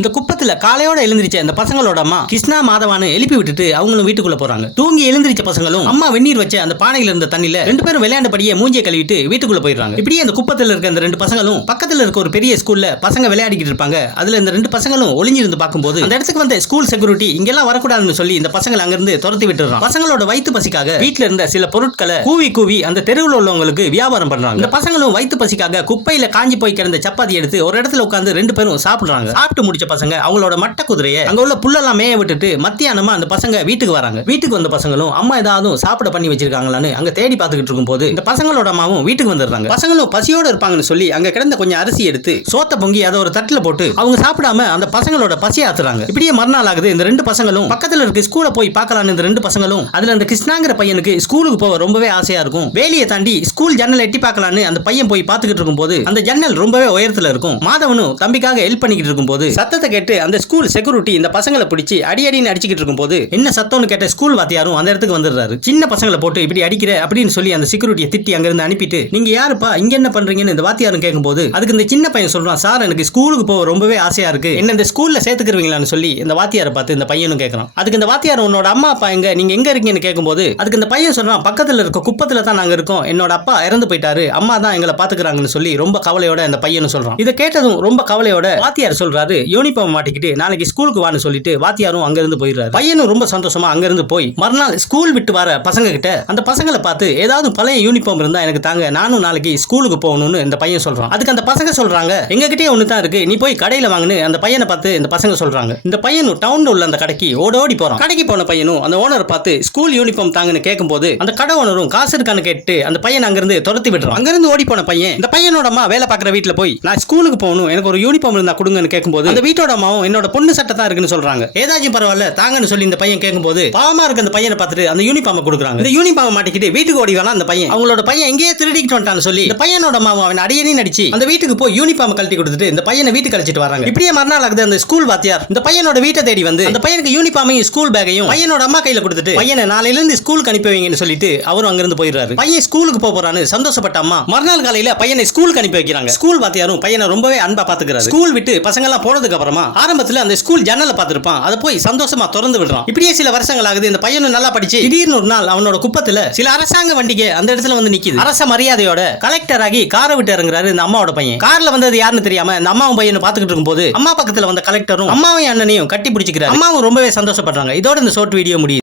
இந்த குப்பத்துல காலையோட எழுந்திருச்ச அந்த பசங்களோட அம்மா கிருஷ்ணா மாதவான்னு எழுப்பி விட்டுட்டு அவங்களும் வீட்டுக்குள்ள போறாங்க. தூங்கி எழுந்திருச்ச பசங்களும் அம்மா வெந்நீர் வச்ச அந்த பானையில இருந்த தண்ணில ரெண்டு பேரும் விளையாண்டபடியே மூஞ்சியை கழுவிட்டு வீட்டுக்குள்ள போயிடுறாங்க. இப்படியே அந்த குப்பத்துல இருக்க அந்த ரெண்டு பசங்களும் பக்கத்துல இருக்க ஒரு பெரிய ஸ்கூல்ல பசங்க விளையாடிக்கிட்டு இருப்பாங்க. அதுல இந்த ரெண்டு பசங்களும் ஒளிஞ்சிருந்து பார்க்கும்போது அந்த இடத்துக்கு வந்த ஸ்கூல் செக்யூரிட்டி இங்கெல்லாம் வரக்கூடாதுன்னு சொல்லி இந்த பசங்களை அங்கிருந்து துரத்தி விட்டுறான். பசங்களோட வயிற்று பசிக்காக வீட்டுல இருந்த சில பொருட்களை கூவி கூவி அந்த தெருவில் உள்ளவங்களுக்கு வியாபாரம் பண்றாங்க. இந்த பசங்களும் வயிற்று பசிக்காக குப்பையில காஞ்சி போய் கிடந்த சப்பாத்தி எடுத்து ஒரு இடத்துல உட்காந்து ரெண்டு பேரும் சாப்பிடுறாங்க. சாப்பிட்டு முடிச்ச பசங்க அவங்களோட மட்ட குதிரையை அங்க உள்ள புல்லெல்லாம் மேய விட்டுட்டு மத்தியானமா அந்த பசங்க வீட்டுக்கு வராங்க. வீட்டுக்கு வந்த பசங்களும் அம்மா ஏதாவது சாப்பிட பண்ணி வச்சிருக்காங்களான்னு அங்க தேடி பார்த்துக்கிட்டு இருக்கும் போது இந்த பசங்களோட அம்மாவும் வீட்டுக்கு வந்துடுறாங்க. பசங்களும் பசியோட இருப்பாங்கன்னு சொல்லி அங்க கிடந்த கொஞ்சம் அரிசி எடுத்து சோத்த பொங்கி அதை ஒரு தட்டுல போட்டு அவங்க சாப்பிடாம அந்த பசங்களோட பசியை ஆத்துறாங்க. இப்படியே மறுநாள் ஆகுது. இந்த ரெண்டு பசங்களும் பக்கத்துல இருக்க ஸ்கூல போய் பார்க்கலான்னு இந்த ரெண்டு பசங்களும் அதுல அந்த கிருஷ்ணாங்கிற பையனுக்கு ஸ்கூலுக்கு போக ரொம்பவே ஆசையா இருக்கும். வேலையை தாண்டி ஸ்கூல் ஜன்னல் எட்டி பார்க்கலான்னு அந்த பையன் போய் பார்த்துக்கிட்டு இருக்கும் போது அந்த ஜன்னல் ரொம்பவே உயரத்துல இருக்கும். மாதவனும் தம்பிக்காக ஹெல்ப் பண்ணிக்கிட்டு இருக்கும் போது சத்தத்தை கேட்டு அந்த ஸ்கூல் செக்யூரிட்டி இந்த பசங்களை பிடிச்சி அடின்னு அடிச்சுக்கிட்டு இருக்கும் போது என்ன சத்தம்னு கேட்ட ஸ்கூல் வாத்தியாரும் அந்த இடத்துக்கு வந்துடுறாரு. சின்ன பசங்களை போட்டு இப்படி அடிக்கிற அப்படின்னு சொல்லி அந்த செக்யூரிட்டியை திட்டி அங்கிருந்து அனுப்பிட்டு நீங்க யாருப்பா இங்க என்ன பண்றீங்கன்னு இந்த வாத்தியாரும் கேட்கும்போது அதுக்கு இந்த சின்ன பையன் சொல்றான், சார் எனக்கு ஸ்கூலுக்கு போக ரொம்பவே ஆசையா இருக்கு, என்ன இந்த ஸ்கூல்ல சேர்த்துக்கிறீங்களான்னு சொல்லி இந்த வாத்தியாரை பார்த்து இந்த பையனும் கேட்கறான். அதுக்கு இந்த வாத்தியார் உன்னோட அம்மா அப்பா எங்க, நீங்க எங்க இருக்கீங்கன்னு கேட்கும்போது அதுக்கு இந்த பையன் சொல்றான், பக்கத்துல இருக்க குப்பத்துல தான் நாங்க இருக்கோம், என்னோட அப்பா இறந்து போயிட்டாரு, அம்மா தான் எங்களை பாத்துக்கிறாங்கன்னு சொல்லி ரொம்ப கவலையோட இந்த பையனும் சொல்றான். இதை கேட்டதும் ரொம்ப கவலையோட வாத்தியார் சொல்றாரு, யூனிஃபார்ம் மாட்டிக்கிட்டு நாளைக்கு ஸ்கூலுக்கு வான்னு சொல்லிட்டு வாத்தியாரும் அங்க இருந்து போயிடுறாரு. பையனும் ரொம்ப சந்தோஷமா அங்க இருந்து போய் மறுநாள் ஸ்கூல் விட்டு வர பசங்க கிட்ட அந்த பசங்களை பார்த்து ஏதாவது பழைய யூனிஃபார்ம் இருந்தா எனக்கு தாங்க, நானும் நாளைக்கு ஸ்கூலுக்கு போகணும்னு இந்த பையன் சொல்றான். அதுக்கு அந்த பசங்க சொல்றாங்க, எங்க கிட்டே ஒண்ணு தான் இருக்கு, நீ போய் கடையில வாங்குன்னு அந்த பையனை பார்த்து இந்த பசங்க சொல்றாங்க. இந்த பையனும் டவுன்ல உள்ள அந்த கடைக்கு ஓடோடி போறான். கடைக்கு போன பையனும் அந்த ஓனர் பார்த்து ஸ்கூல் யூனிஃபார்ம் தாங்கன்னு கேட்கும்போது அந்த கடை ஓனரும் காசு இருக்கான்னு கேட்டு அந்த பையன் அங்கிருந்து துரத்தி விடுறான். அங்கிருந்து ஓடி போன பையன் இந்த பையனோட அம்மா வேலை பார்க்குற வீட்டுல போய் நான் ஸ்கூலுக்கு போகணும், எனக்கு ஒரு யூனிஃபார்ம் இருந்தா கொடுங்கன்னு கேட்கும்போது அந்த வீட்டோட அம்மாவும் என்னோட பொண்ணு சட்டை தான் இருக்குன்னு சொல்றாங்க. ஏதாச்சும் பரவாயில்ல தாங்கன்னு சொல்லி இந்த பையன் கேட்கும்போது பாவமா இருக்க அந்த பையனை பார்த்துட்டு அந்த யூனிஃபார்ம் கொடுக்குறாங்க. இந்த யூனிஃபார்ம் மாட்டிக்கிட்டு வீட்டுக்கு ஓடி வேணா அந்த பையன் அவங்களோட பையன் எங்கேயே திருடிக்கிட்டு வந்துட்டான்னு சொல்லி இந்த பையனோட அம்மாவும் அவன் அடியேன்னு நடிச்சு அந்த வீட்டுக்கு போய் யூனிஃபார்ம் கழட்டி கொடுத்துட்டு இந்த பையனை வீட்டுக்கு அழைச்சிட்டு வராங்க. இப்படியே மறுநாள் ஆகுது. அந்த ஸ்கூல் வாத்தியார் இந்த பையனோட வீட்டை தேடி வந்து அந்த பையனுக்கு யூனிஃபார்மையும் ஸ்கூல் பேக்கையும் பையனோட அம்மா கையில கொடுத்துட்டு பையனை நாளையில இருந்து ஸ்கூலுக்கு அனுப்பி வைங்கன்னு சொல்லிட்டு அவரும் அங்கிருந்து போயிடுறாரு. பையன் ஸ்கூலுக்கு போறான்னு சந்தோஷப்பட்ட அம்மா மறுநாள் காலையில பையனை ஸ்கூலுக்கு அனுப்பி வைக்கிறாங்க. ஸ்கூல் வாத்தியாரும் பையனை ரொம்பவே அன்பா பாத்துக்கிறாரு. ஸ்கூல் விட்டு பசங்க எல்லாம் போனதுக்கு அப்புறமா ஆரம்பத்துல அந்த ஸ்கூல் ஜன்னலை பார்த்திருப்பான், அதை போய் சந்தோஷமா திறந்து விடுறான். இப்படியே சில வருஷங்கள் ஆகுது. இந்த பையனும் நல்லா படிச்சு திடீர்னு ஒரு நாள் அவனோட குப்பத்துல சில அரசாங்க வண்டிக்கு அந்த இடத்துல வந்து நிக்குது. அரச மரியாதையோட கலெக்டர் ஆகி காரை விட்டு இறங்குறாரு இந்த அம்மாவோட பையன். கார்ல வந்தது யாருன்னு தெரியாம இந்த அம்மாவும் பையனும் பாத்துக்கிட்டு இருக்கும் போது அம்மா பக்கத்துல வந்த கலெக்டரும் அம்மாவையும் அண்ணனையும் கட்டி பிடிச்சிக்கிறாரு. அம்மாவும் ரொம்பவே சந்தோஷப்படுறாங்க. இதோட இந்த ஷார்ட் வீடியோ முடியுது.